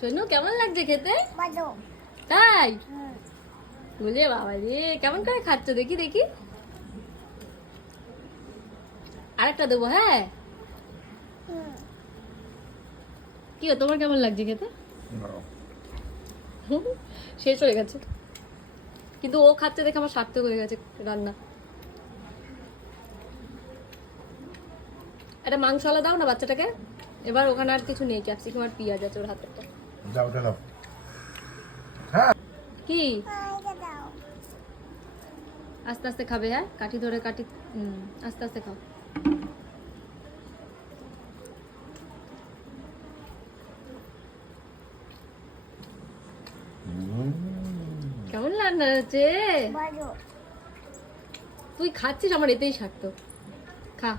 সোনু কেমন লাগছে খেতে? তাই বলে বাবা রে, কেমন করে খাচ্ছ দেখি দেখি। আরেকটা দেবো? হ্যাঁ। কি তোমার কেমন লাগছে খেতে? শেষ হয়ে গেছে, কিন্তু ও খাচ্ছে দেখে আমার সার্থক হয়ে গেছে রান্না। একটা মাংস আলা দাও না বাচ্চাটাকে। এবার ওখানে আর কিছু নেই, ক্যাপসিকাম আর পেঁয়াজ আছে ওর হাতে। দাও ওটা দাও। হ্যাঁ কি আস্তে আস্তে খাবে? হ্যাঁ, কাঠি ধরে কাঠি। আস্তে আস্তে খাও। কেমন রান্না হচ্ছে? তুই খাচ্ছিস, আমার এতেই সার্থক। খা।